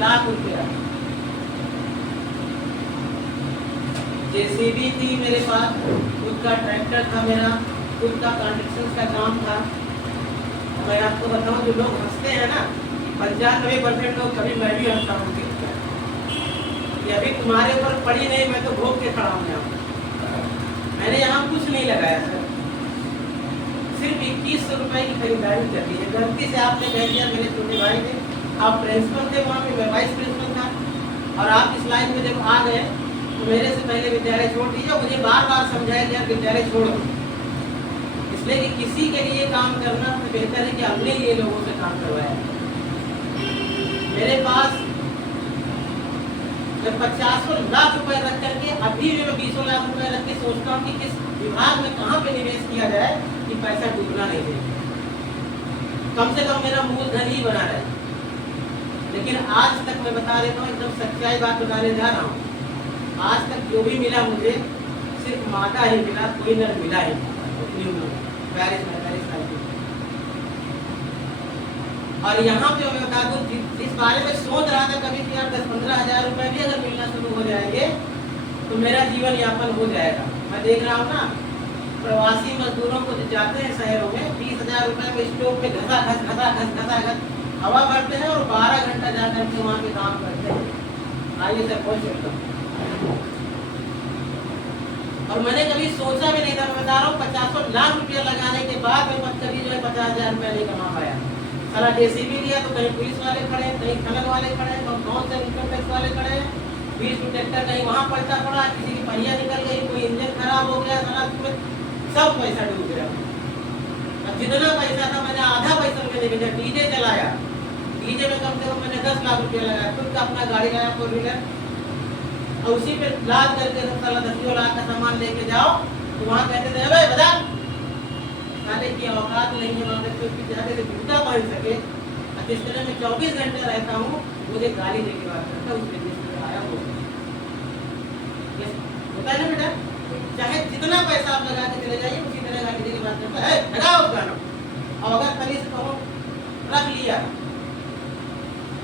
लाख रुपया। जेसीबी थी मेरे पास, खुद का ट्रैक्टर था मेरा, खुद का कंस्ट्रक्शन का काम था। मैं आपको बताऊं, जो लोग हंसते हैं ना, 95% लोग, कभी मैं भी हंसता हूँ कि अभी तुम्हारे ऊपर पड़ी नहीं, मैं तो भोग के खड़ा हूँ यहाँ। मैंने यहाँ कुछ नहीं लगाया सर, सिर्फ 2100 रुपए की खरीदारी कर ली है। गलती से आपने कह दिया, मेरे छोटे भाई ने, आप प्रिंसिपल थे वहाँ पे, मैं वाइस प्रिंसिपल था, और आप इस लाइन में जब आ गए तो मेरे से पहले विद्यालय छोड़ दीजिए। मुझे बार बार समझाया गया विद्यालय छोड़ दो, इसलिए कि किसी के लिए काम करना तो बेहतर है कि अपने लिए लोगों से काम करवाया। मेरे पास जब 50 लाख रुपए रख करके, अभी भी मैं 20 लाख रुपए रख के सोचता हूँ कि किस विभाग में कहाँ पे निवेश किया जाए कि पैसा डूबना नहीं चाहिए, कम से कम मेरा मूलधन ही बना रहे। लेकिन आज तक मैं बता देता हूँ, एकदम सच्चाई बात बताने जा रहा हूँ, आज तक जो भी मिला मुझे सिर्फ मादा ही मिला, कोई नर मिला ही अपनी उम्र में 42-45 साल की। और यहाँ पे मैं बता दूं, जिस बारे में सोच रहा था कभी कि यार 10-15 हजार रुपए भी अगर मिलना शुरू हो जाएंगे तो मेरा जीवन यापन हो जाएगा। मैं देख रहा हूँ ना, प्रवासी मजदूरों को जो जाते हैं शहरों में, 20,000 रुपए में स्टोव में घसा घस हवा भरते हैं और 12 घंटा जाकर के वहाँ पे काम करते हैं। आइए सर पहुँच सकता हूँ। और मैंने कभी सोचा भी नहीं था, मैं बता रहा हूँ, 50 लाख रुपया लगाने के बाद मैं कभी जो है 50,000 रुपया नहीं कमा पाया। साला जेसीबी लिया तो कहीं पुलिस वाले खड़े, कहीं खनन वाले खड़े, गाँव से इनकम टैक्स वाले खड़े, 20 ट्रैक्टर कहीं वहाँ पलटा पड़ा, किसी की पहिया निकल गई, कोई इंजन खराब हो गया, साला सब पैसा डूब गया। अब जितना पैसा था मैंने आधा पैसा मैंने भेजा, डीजे चलाया, डीजे में कम से कम मैंने 10 लाख रुपया लगाया, खुद का अपना गाड़ी लाया 4 व्हीलर, और उसी पे लाद करके साला 10 लाख का सामान लेके जाओ तो वहाँ कहते थे भाई बता खाने की औकात नहीं है, वहाँ पे जाके से जूता पहन सके। जिस तरह मैं 24 घंटे रहता हूँ, मुझे गाली देके बात करता उस बिजनेस आया हो होता है ना बेटा, चाहे जितना पैसा आप लगा के चले जाइए उसी तरह गाली देके बात करता है, लगाओ उस गाना। और अगर कहीं से कहो रख लिया,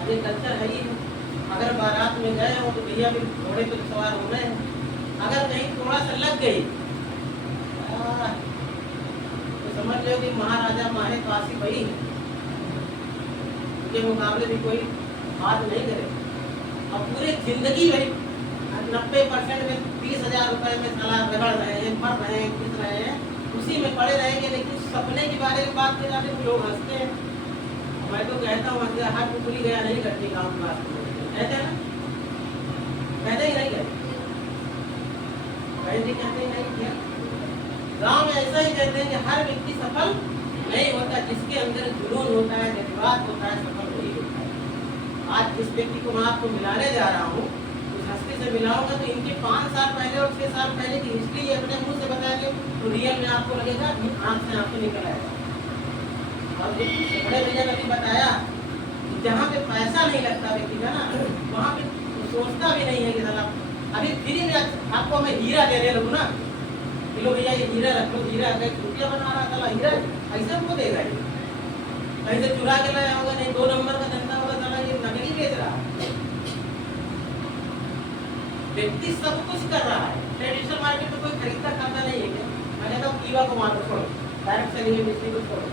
अरे कल्चर है ही, अगर बारात में गए हो तो भैया भी घोड़े पे सवार हो रहे हैं, अगर कहीं थोड़ा सा लग गई तो समझ लो कि महाराजा माहे काशी वही है, उनके मुकाबले भी कोई बात नहीं करे। और पूरे जिंदगी में 90% में 20,000 रुपए में साला रगड़ रहे हैं, मर रहे हैं, खींच रहे हैं, उसी में पड़े रहेंगे। लेकिन सपने के बारे में बात कर जाते तो लोग हंसते हैं। मैं तो कहता हूँ हाथ टुकड़ी गया नहीं करती गाँव की बात कहते हैं ना, कहते ही नहीं कहते नहीं किया। गांव में ऐसा ही कहते हैं कि हर व्यक्ति सफल नहीं होता, जिसके अंदर जुनून होता है, जज्बात होता है, सफल वही होता है। आज जिस व्यक्ति को मैं आपको मिलाने जा रहा हूँ, उस हस्ती से मिलाऊंगा तो इनके 5 साल पहले और 6 साल पहले की हिस्ट्री अपने मुंह से बताएंगे तो रियल में आपको लगेगा आँख से आंसू निकल आएगा। और बड़े भैया ने भी बताया, जहाँ पे पैसा नहीं लगता व्यक्ति का ना, वहाँ पे सोचता भी नहीं है कि साला अभी फ्री में आपको मैं हीरा देने लगूँ ना, लो भैया ये हीरा रख लो, हीरा अगर रुपया बना रहा साला हीरा ऐसे हमको देगा ये, कहीं से चुरा के लाया होगा, नहीं 2 नंबर का धंधा होगा, साला ये नकली बेच रहा। व्यक्ति सब कुछ कर रहा है। ट्रेडिशनल मार्केट में कोई खरीदता खाता नहीं है क्या? मैं कहता हूँ कीवा को मारो, छोड़ो, डायरेक्ट सेलिंग इंडस्ट्री को छोड़ो,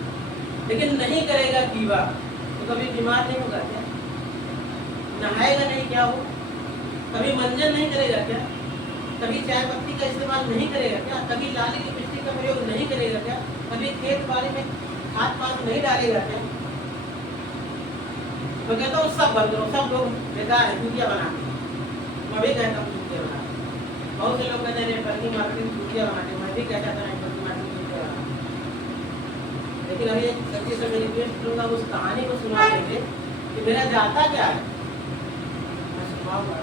लेकिन नहीं करेगा कीवा तो कभी बीमार नहीं होगा क्या? नहाएगा नहीं क्या हो? कभी मंजन नहीं करेगा क्या? कभी चाय पत्ती का इस्तेमाल नहीं करेगा क्या? कभी लाली लिपस्टिक का प्रयोग नहीं करेगा क्या? कभी खेत बाड़ी में खाद पात नहीं डालेगा क्या? तो कहता हूँ सब बंद करो, सब लोग बेकार है, चूतिया बनाते हैं। मैं भी कहता हूँ चूतिया बनाते हैं। बहुत से लोग कहते हैं नेटवर्किंग मार्केटिंग चूतिया बनाते हैं, मैं भी कहता था नेटवर्किंग मार्केटिंग चूतिया बनाते। लेकिन अभी सच्ची से मैं रिक्वेस्ट करूँगा, उस कहानी को सुना देंगे कि मेरा जाता क्या है, मैं सुनाऊंगा।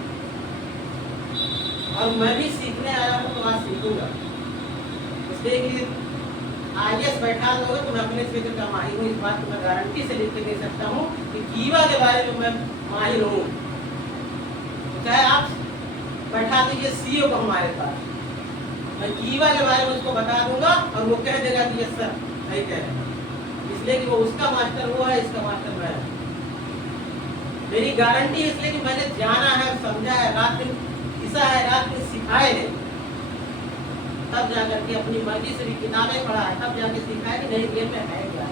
और मैं भी सीखने आया हूँ तो आज सीखूंगा, इसलिए कि IAS बैठा दोगे तो मैं अपने क्षेत्र का माहिर हूँ। इस बात को मैं गारंटी से लिख के दे सकता हूँ कि कीवा के बारे में मैं माहिर हूँ। चाहे आप बैठा दीजिए CEO को हमारे पास, मैं कीवा के बारे में उसको बता दूंगा और वो कह देगा कि यस सर सही कह रहे हैं, इसलिए कि वो उसका मास्टर वो है, इसका मास्टर मैं है। मेरी गारंटी इसलिए कि मैंने जाना है, समझा है, रात दिन घिसा है, रात दिन सिखाए हैं, तब जाकर के अपनी मर्जी से भी किताबें पढ़ा है, तब जाके सीखा है कि नहीं गेम में है क्या।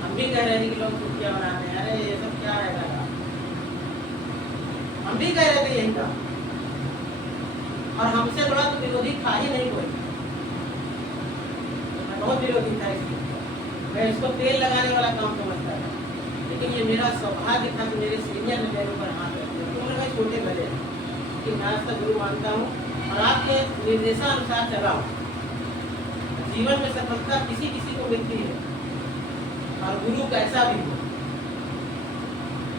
हम भी कह रहे थे कि लोग छुट्टियां बनाते हैं, अरे ये सब क्या है दादा, हम भी कह रहे थे यही का, और हमसे बड़ा तो विरोधी था ही नहीं कोई। मैं बहुत विरोधी था इसकी, मैं इसको तेल लगाने वाला काम समझता था, लेकिन ये मेरा सौभाग्य था कि मेरे सीनियर ने मेरे ऊपर हाथ रख दिया। उन्होंने मैं छोटे भले कि मैं आज तक गुरु मानता हूँ और आपके निर्देशानुसार चला हूँ। जीवन में सफलता किसी किसी को मिलती है, और गुरु कैसा भी हो,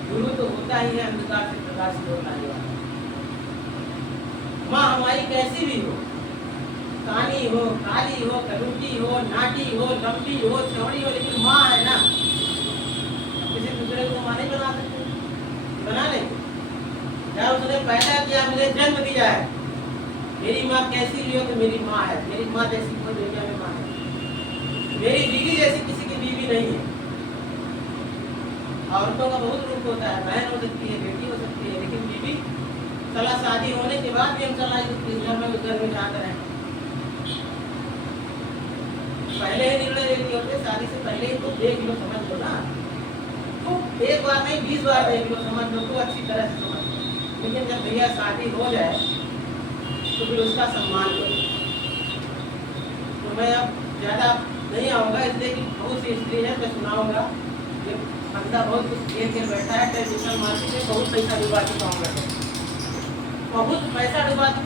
गुरु तो होता ही है अंधकार से प्रकाश की ओर लाने वाला। माँ हमारी कैसी भी हो, कानी हो, काली हो, कलुटी हो, नाटी हो, लंबी हो, चौड़ी हो, लेकिन माँ है ना। किसी दूसरे को माँ नहीं बना सकते, बना लेंगे। क्या उसने पैदा किया, मुझे जन्म दिया है, मेरी माँ कैसी भी हो तो मेरी माँ है। मेरी माँ जैसी कोई दुनिया में माँ है, मेरी बीवी जैसी किसी की बीवी नहीं है। औरतों का बहुत रूप होता है, बहन हो सकती है, बेटी हो सकती है, लेकिन बीवी चला शादी होने के बाद भी हम चला इस घर में उस घर में जाकर हैं। पहले ही निर्णय ले लिए होते, शादी से पहले ही तो देख लो, समझ लो ना, तो एक बार नहीं 20 बार देख लो, समझ लो, तो अच्छी तरह से समझ लो। लेकिन जब भैया शादी हो जाए तो फिर उसका सम्मान करो। तो मैं अब ज़्यादा नहीं आऊँगा, इसलिए कि बहुत सी स्त्री है, मैं सुनाऊँगा। ये बंदा बहुत कुछ घेर के बैठा है, डिजिटल मार्केट में बहुत पैसा डुबा चुका हूँ, बहुत पैसा डुबा